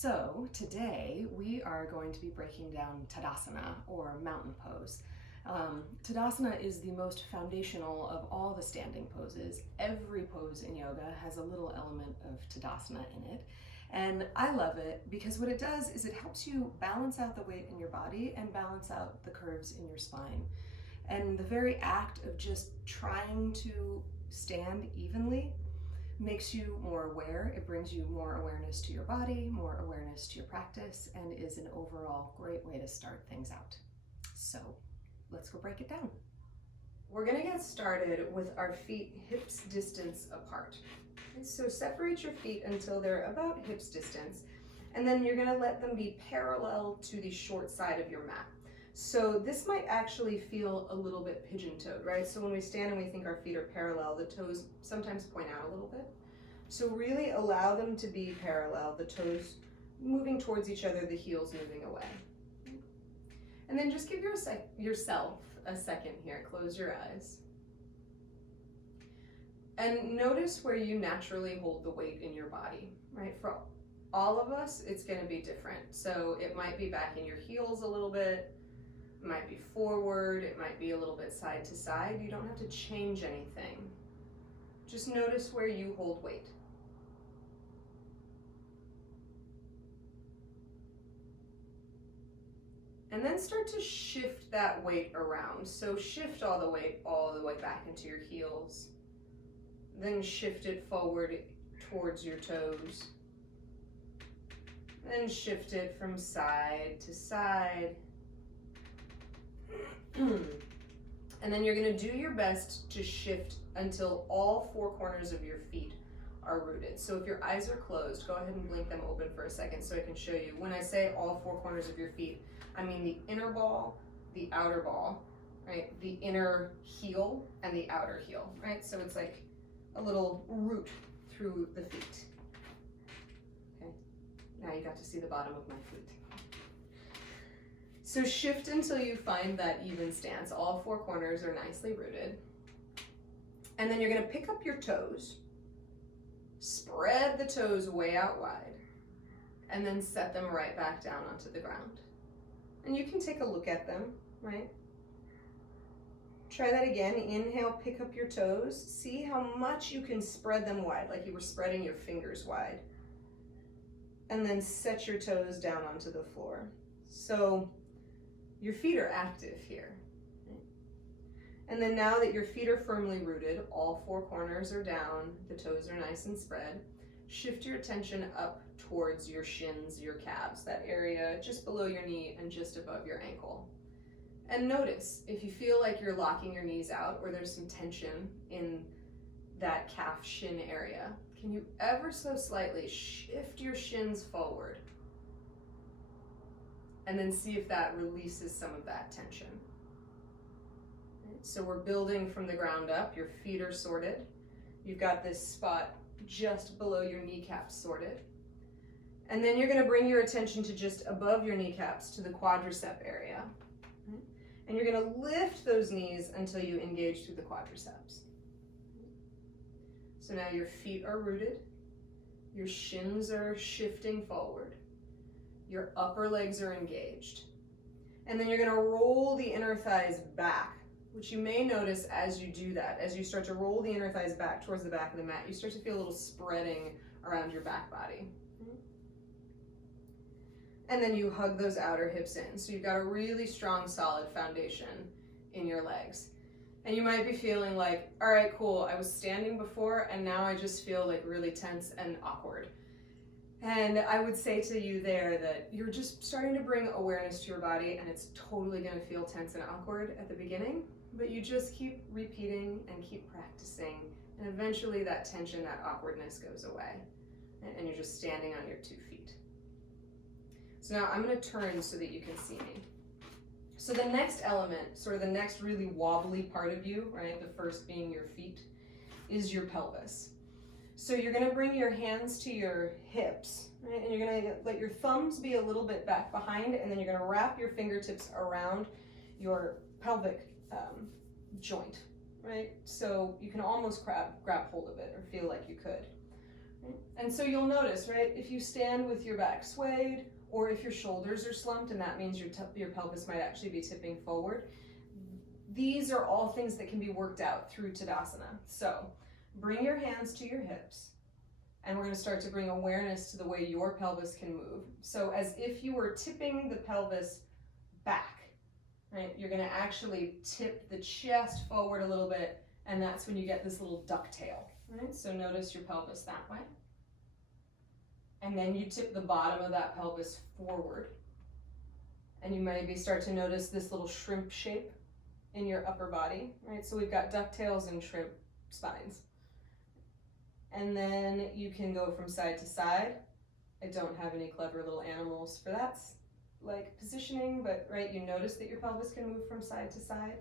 So today we are going to be breaking down Tadasana, or mountain pose. Tadasana is the most foundational of all the standing poses. Every pose in yoga has a little element of Tadasana in it. And I love it because what it does is it helps you balance out the weight in your body and balance out the curves in your spine. And the very act of just trying to stand evenly makes you more aware. It brings you more awareness to your body, more awareness to your practice, and is an overall great way to start things out. So let's go break it down. We're gonna get started with our feet hips distance apart. And so separate your feet until they're about hips distance, and then you're gonna let them be parallel to the short side of your mat. So this might actually feel a little bit pigeon-toed, right? So when we stand and we think our feet are parallel, the toes sometimes point out a little bit. So really allow them to be parallel, the toes moving towards each other, the heels moving away. And then just give yourself a second here. Close your eyes. And notice where you naturally hold the weight in your body, right? For all of us, it's gonna be different. So it might be back in your heels a little bit, it might be forward, it might be a little bit side to side. You don't have to change anything. Just notice where you hold weight. And then start to shift that weight around. So shift all the way back into your heels. Then shift it forward towards your toes. Then shift it from side to side. And then you're going to do your best to shift until all four corners of your feet are rooted. So if your eyes are closed, go ahead and blink them open for a second so I can show you. When I say all four corners of your feet, I mean the inner ball, the outer ball, right? The inner heel and the outer heel, right? So it's like a little root through the feet. Okay, now you got to see the bottom of my feet. So shift until you find that even stance. All four corners are nicely rooted. And then you're gonna pick up your toes, spread the toes way out wide, and then set them right back down onto the ground. And you can take a look at them, right? Try that again. Inhale, pick up your toes. See how much you can spread them wide, like you were spreading your fingers wide. And then set your toes down onto the floor. So your feet are active here. And then now that your feet are firmly rooted, all four corners are down, the toes are nice and spread, shift your attention up towards your shins, your calves, that area just below your knee and just above your ankle. And notice if you feel like you're locking your knees out or there's some tension in that calf shin area, can you ever so slightly shift your shins forward? And then see if that releases some of that tension. So we're building from the ground up. Your feet are sorted. You've got this spot just below your kneecaps sorted. And then you're going to bring your attention to just above your kneecaps to the quadricep area. And you're going to lift those knees until you engage through the quadriceps. So now your feet are rooted. Your shins are shifting forward. Your upper legs are engaged. And then you're gonna roll the inner thighs back, which you may notice as you do that. As you start to roll the inner thighs back towards the back of the mat, you start to feel a little spreading around your back body. And then you hug those outer hips in. So you've got a really strong, solid foundation in your legs. And you might be feeling like, all right, cool, I was standing before and now I just feel like really tense and awkward. And I would say to you there that you're just starting to bring awareness to your body, and it's totally going to feel tense and awkward at the beginning, but you just keep repeating and keep practicing, and eventually that tension, that awkwardness goes away, and you're just standing on your 2 feet. So now I'm going to turn so that you can see me. So the next element, sort of the next really wobbly part of you, right, the first being your feet, is your pelvis. So you're going to bring your hands to your hips, right? And you're going to let your thumbs be a little bit back behind, and then you're going to wrap your fingertips around your pelvic joint, right? So you can almost grab hold of it or feel like you could. Right? And so you'll notice, right, if you stand with your back swayed, or if your shoulders are slumped, and that means your pelvis might actually be tipping forward, these are all things that can be worked out through Tadasana. So bring your hands to your hips, and we're going to start to bring awareness to the way your pelvis can move. So as if you were tipping the pelvis back, right? You're going to actually tip the chest forward a little bit, and that's when you get this little ducktail, right? So notice your pelvis that way. And then you tip the bottom of that pelvis forward. And you maybe start to notice this little shrimp shape in your upper body, right? So we've got ducktails and shrimp spines. And then you can go from side to side. I don't have any clever little animals for that, like positioning, but right, you notice that your pelvis can move from side to side.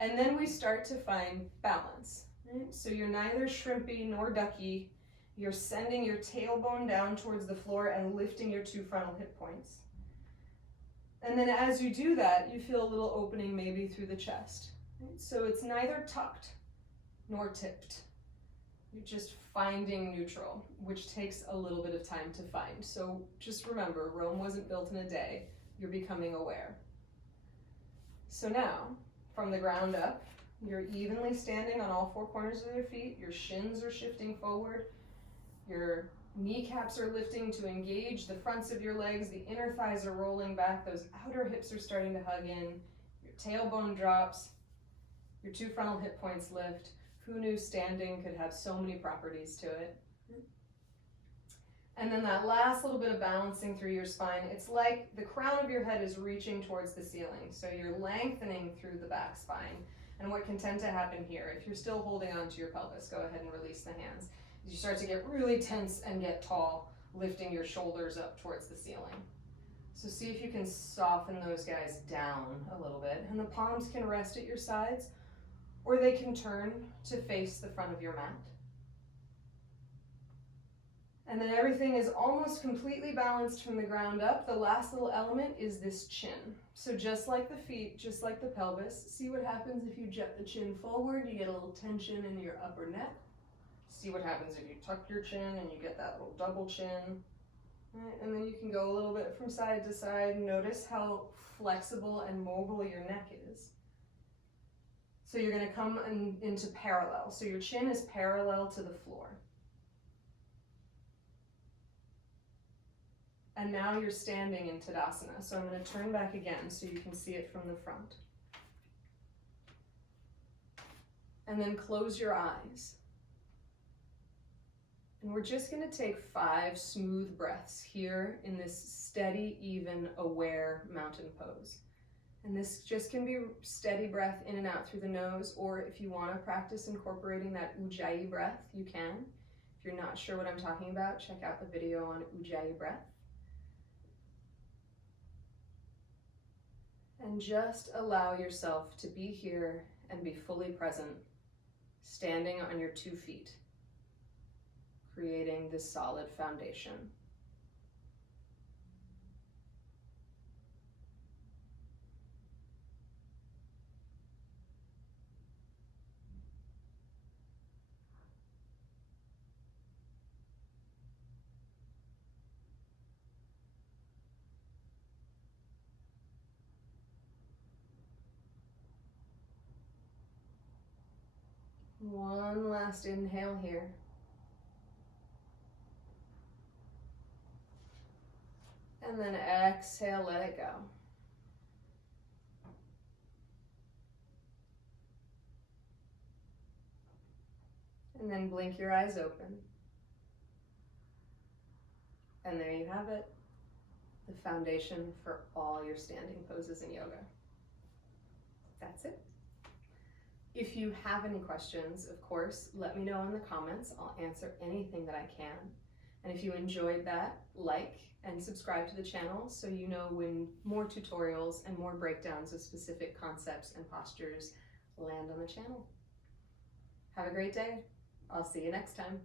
And then we start to find balance, right? So you're neither shrimpy nor ducky. You're sending your tailbone down towards the floor and lifting your two frontal hip points. And then as you do that, you feel a little opening maybe through the chest. Right? So it's neither tucked nor tipped. You're just finding neutral, which takes a little bit of time to find. So just remember, Rome wasn't built in a day. You're becoming aware. So now, from the ground up, you're evenly standing on all four corners of your feet. Your shins are shifting forward. Your kneecaps are lifting to engage the fronts of your legs. The inner thighs are rolling back. Those outer hips are starting to hug in. Your tailbone drops. Your two frontal hip points lift. Who knew standing could have so many properties to it? And then that last little bit of balancing through your spine, it's like the crown of your head is reaching towards the ceiling. So you're lengthening through the back spine. And what can tend to happen here, if you're still holding onto your pelvis, go ahead and release the hands. You start to get really tense and get tall, lifting your shoulders up towards the ceiling. So see if you can soften those guys down a little bit. And the palms can rest at your sides, or they can turn to face the front of your mat. And then everything is almost completely balanced from the ground up. The last little element is this chin. So just like the feet, just like the pelvis, see what happens if you jet the chin forward. You get a little tension in your upper neck. See what happens if you tuck your chin and you get that little double chin. Right? And then you can go a little bit from side to side. Notice how flexible and mobile your neck is. So you're going to come into parallel. So your chin is parallel to the floor. And now you're standing in Tadasana. So I'm going to turn back again so you can see it from the front. And then close your eyes. And we're just going to take 5 smooth breaths here in this steady, even, aware mountain pose. And this just can be steady breath in and out through the nose, or if you want to practice incorporating that Ujjayi breath, you can. If you're not sure what I'm talking about, check out the video on Ujjayi breath. And just allow yourself to be here and be fully present, standing on your 2 feet, creating this solid foundation. One last inhale here. And then exhale, let it go. And then blink your eyes open. And there you have it, the foundation for all your standing poses in yoga. That's it. If you have any questions, of course, let me know in the comments. I'll answer anything that I can. And if you enjoyed that, like and subscribe to the channel so you know when more tutorials and more breakdowns of specific concepts and postures land on the channel. Have a great day. I'll see you next time.